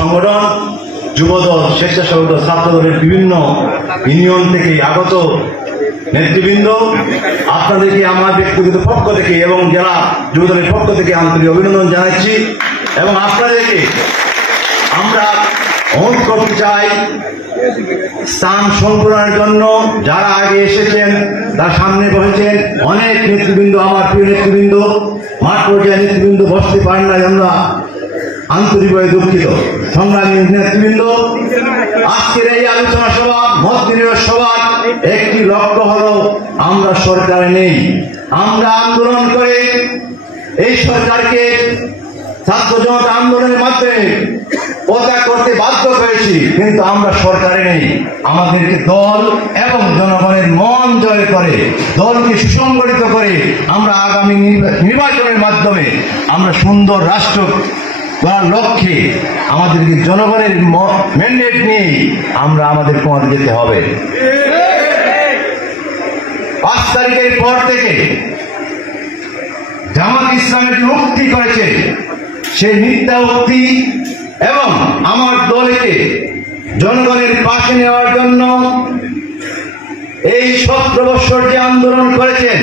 সংগঠন, যুবদল, স্বেচ্ছাসেবক দল, ছাত্রদলের বিভিন্ন ইউনিয়ন থেকে আগত নেতৃবৃন্দ, আপনাদেরকে আমার ব্যক্তিগত পক্ষ থেকে এবং জেলা যুবদলের পক্ষ থেকে আন্তরিক অভিনন্দন জানাচ্ছি। এবং আপনাদেরকে আমরা অনুরোধ করতে চাই, স্থান সংকুলনের জন্য যারা আগে এসেছেন তার সামনে বসেছেন অনেক নেতৃবৃন্দ, আমার প্রিয় নেতৃবৃন্দ, মাঠ পর্যায়ে নেতৃবৃন্দ বসতে পারেন না, আমরা আন্তরিকভাবে দুঃখিত। সংগ্রামী নেতৃবৃন্দ, আজকের এই আলোচনা সভা, মত বিনিময় সভার একটি লক্ষ্য হল আমরা সরকারে নেই, আমরা আন্দোলন করে এই সরকারকে ছাত্র জনতা আন্দোলনের মাধ্যমে পদত্যাগ করতে বাধ্য হয়েছি, কিন্তু আমরা সরকারে নেই। আমাদেরকে দল এবং জনগণের মন জয় করে, দলকে সুসংগঠিত করে আমরা আগামী নির্বাচনের মাধ্যমে আমরা সুন্দর রাষ্ট্র গড়ার লক্ষ্যে আমাদেরকে জনগণের ম্যান্ডেট নিয়ে আমরা আমাদের পথে যেতে হবে। 5 তারিখের পর থেকে জামাত ইসলামের মুক্তি করেছে সেই মিথ্যা উক্তি এবং আমার দলকে জনগণের পাশে নেওয়ার জন্য এই 17 বছর যে আন্দোলন করেছেন,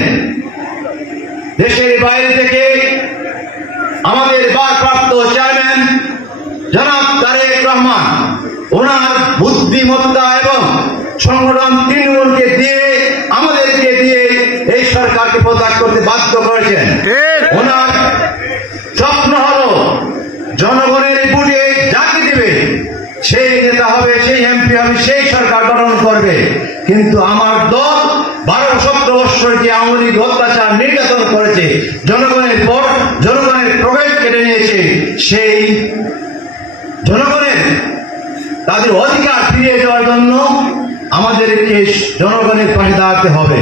দেশের বাইরে থেকে আমাদের ভারপ্রাপ্ত চেয়ারম্যান জনাব তারেক রহমান ওনার বুদ্ধিমত্তা এবং সংগঠন তৃণমূলকে দিয়ে, আমাদেরকে দিয়ে এই সরকারকে পদত্যাগ করতে বাধ্য করেছেন। ওনার স্বপ্ন হল জনগণের ভোটে যাকে দেবে সেই নেতা হবে, সেই এমপি হবে, সেই সরকার গঠন করবে। কিন্তু আমার দল 12-17 বছর যে আওয়ামী লীগ অত্যাচার নির্যাতন করেছে, জনগণের পর জনগণের প্রবেশ কেটে নিয়েছে, সেই জনগণের তাদের অধিকার ফিরিয়ে দেওয়ার জন্য আমাদেরকে জনগণের পাশে দাঁড়াতে হবে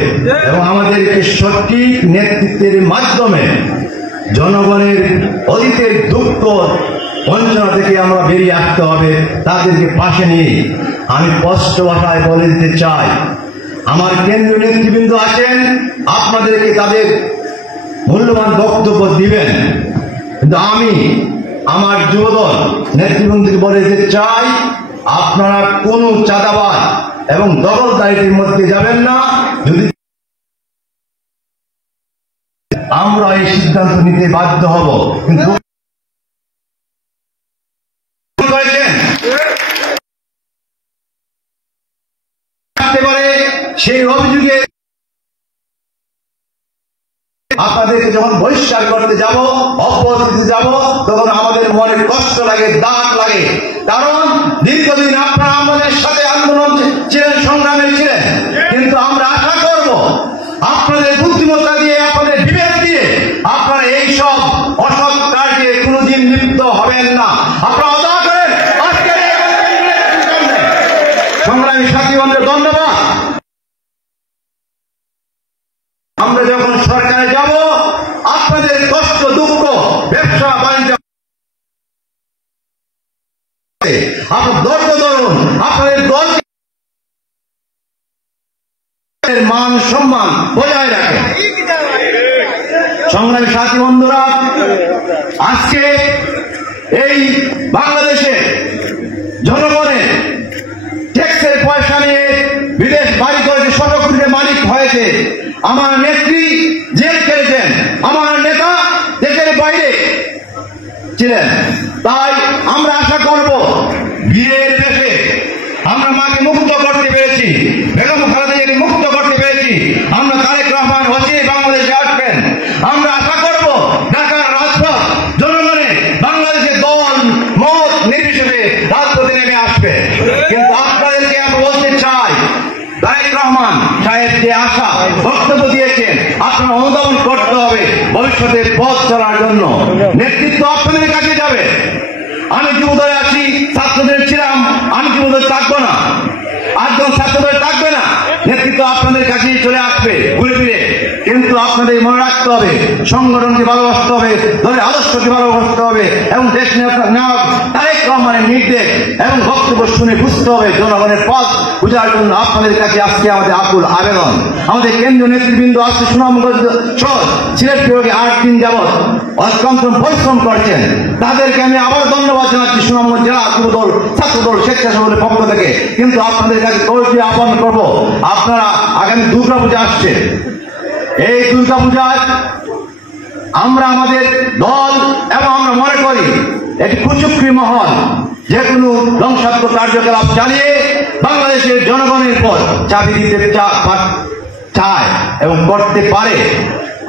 এবং আমাদেরকে সঠিক নেতৃত্বের মাধ্যমে জনগণের অতীতের দুঃখ বঞ্চনা থেকে আমরা বেরিয়ে আসতে হবে, তাদেরকে পাশে নিয়ে। আমি স্পষ্ট ভাষায় বলে দিতে চাই, আমার কেন্দ্রীয় নেতৃবৃন্দ আছেন, আপনাদেরকে তাদের মূল্যবান বক্তব্য দিবেন, কিন্তু আমি আমার যুবদল নেতৃবৃন্দকে বলে দিতে চাই, আপনারা কোন চাঁদাবাজ এবং দখলদারির মধ্যে যাবেন না। যদি আমরা এই সিদ্ধান্ত নিতে বাধ্য হব, কিন্তু সেই অভিযোগে আপনাদেরকে যখন বহিষ্কার করতে যাব, অব্যাহতি দিতে যাব, তখন আমাদের মনে কষ্ট লাগে, দাগ লাগে। কারণ দীর্ঘদিন আপনারা আমাদের সাথে আন্দোলন ছিলেন, সংগ্রামে ছিলেন, কিন্তু আমরা আশা করব আপনাদের বুদ্ধিমত্তা দিয়ে, আপনাদের বিবেক দিয়ে আপনারা এইসব অসৎ কার্যে কোনোদিন লিপ্ত হবেন না। আপনারা অদা করেন। আজকের সংগ্রামী সাথীগণদের ধন্যবাদ। আমরা যখন সরকারে যাব, আপনাদের কষ্ট, দুঃখ, ব্যবসা বাণিজ্য আপনার ধৈর্য ধরুন, আপনাদের দলের মান সম্মান বজায় রাখেন। সংগ্রামী সাথী বন্ধুরা, আজকে এই বাংলাদেশে জনগণের ট্যাক্সের পয়সা নিয়ে বিদেশ বাড়ি করেছে, শতকোটির মালিক হয়েছে। আমার নেত্রী জেল খেলেছেন, আমার নেতা দেশের বাইরে ছিলেন। তাই আমরা আশা করব বিয়ের দেশে আমরা মাকে মুক্ত করতে পেরেছি, বেগম খালেদা জিয়াকে মুক্ত করতে পেরেছি। আমরা তারেক রহমান অচিরে বাংলাদেশে আসবেন। আমরা আশা করব ঢাকার রাজপথ জনগণে বাংলাদেশে দল মত নির্বিশেষে রাজপথে নেমে আসবে। কিন্তু আপনাদেরকে আমি বলতে চাই, তারেক রহমান সাহেব যে আশা বক্তব্য দিয়েছেন, আপনারা অনুধাবন করতে হবে ভবিষ্যতের পথ চলার জন্য। নেতৃত্ব আপনাদের কাছে যাবে। আমি যুবদলে আছি, ছাত্রদের ছিলাম, আমি যুবদলে থাকবো না, 8 জন ছাত্রদের থাকবে না, নেতৃত্ব আপনাদের কাছেই চলে আসবে ঘুরে ফিরে। কিন্তু আপনাদের মনে রাখতে হবে, সংগঠনকে ভালোবাসতে হবে, দলের আদর্শকে ভালোবাসতে হবে এবং দেশ নায়ক তারেক রহমানের নির্দেশ এবং বক্তব্য শুনে বুঝতে হবে জনগণের পথ বোঝার জন্য আপনাদের কাছে আজকে আমাদের আকুল আবেদন। আমাদের কেন্দ্রীয় নেতৃবৃন্দ আজকে সুনামগঞ্জ সহ সিলেট বিভাগে 8 দিন যাবৎ অত্যন্ত পরিশ্রম করছেন, তাদেরকে আমি আবার ধন্যবাদ জানাচ্ছি সুনামগঞ্জ জেলা যুবদল, ছাত্রদল, স্বেচ্ছাসেবকের পক্ষ থেকে। কিন্তু আপনাদের কাছে দলটি আহ্বান করব, আপনারা আগামী দুর্গা পূজা আসছে, এই দুর্গা পূজায় আমরা আমাদের দল এবং আমরা মনে করি একটি কুচক্রী মহল যে কোনো ধ্বংসাত্মক কার্যকলাপ চালিয়ে বাংলাদেশের জনগণের পর চাবি দিতে চায় এবং করতে পারে।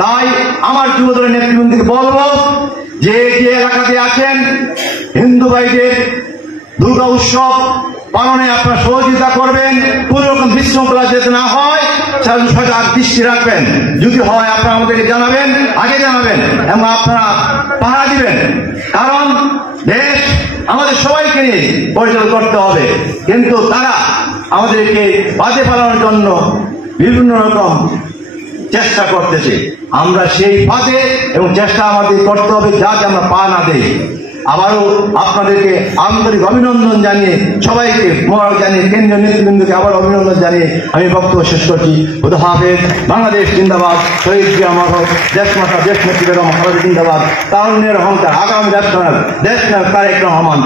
তাই আমার যুবদলের নেতৃবৃন্দকে বলবো যে যে এলাকাতে আছেন হিন্দু ভাইদের দুর্গা উৎসব পালনে আপনারা সহযোগিতা করবেন, কোন রকম বিশৃঙ্খলা যাতে না হয় সজাগ দৃষ্টি রাখবেন। যদি হয় আপনারা আমাদেরকে জানাবেন, আগে জানাবেন এবং আপনারা পাহারা দিবেন, কারণ দেশ আমাদের সবাইকে নিয়ে পরিচালনা করতে হবে। কিন্তু তারা আমাদেরকে বাদে ফেলানোর জন্য বিভিন্ন রকম চেষ্টা করতেছে, আমরা সেই ফাঁদে এবং চেষ্টা আমাদের করতে হবে যাতে আমরা পা না দেই। আবারও আপনাদেরকে আন্তরিক অভিনন্দন জানিয়ে, সবাইকে মোবারক জানিয়ে, কেন্দ্রীয় নেতৃবৃন্দকে আবার অভিনন্দন জানিয়ে আমি বক্তব্য শেষ করছি। খুদা হাফেজ। বাংলাদেশ জিন্দাবাদ। শহীদ জিয়া মরহম, দেশমাতা দেশনেত্রী বেগম খালেদা জিন্দাবাদ। তারুণ্যের অহংকার, আগামী দেশ নায়ক তারেক রহমান।